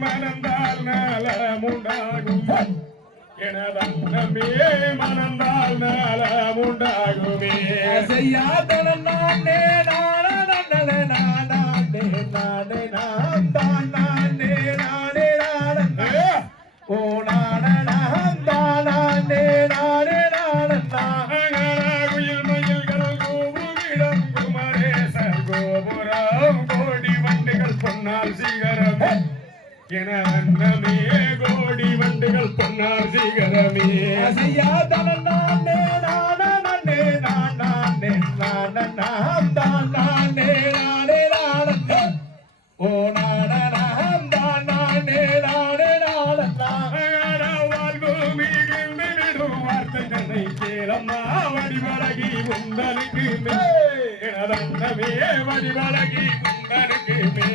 மனந்தால் நலமுண்டாகும் எனதன்னமே மனந்தால் நலமுண்டாகுமே செய்யாதன நானே நானே நானே நானே நானே நானே நானே நானே ஓ நானே நானே நானே நானே குயில் மயில்கள் கூவுகிடம் குமரேசர் கோபுரம் கோடி வண்டுகள் பொன்னால் சிகரம் என அன்னமே கோடி வண்டுகள் பொன்னார் சிகரமே செய்யாதன நானே நானே நானே நானே நானே நானே நானே நானே ஓ நானே நானே நானே நானே வாழ்வு மிகுந்திடும் வார்த்தைகளை கேளம்மா வடிவழகி உந்தனுக்கு மே எனதன்னமே வடிவழகி உந்தனுக்கு மே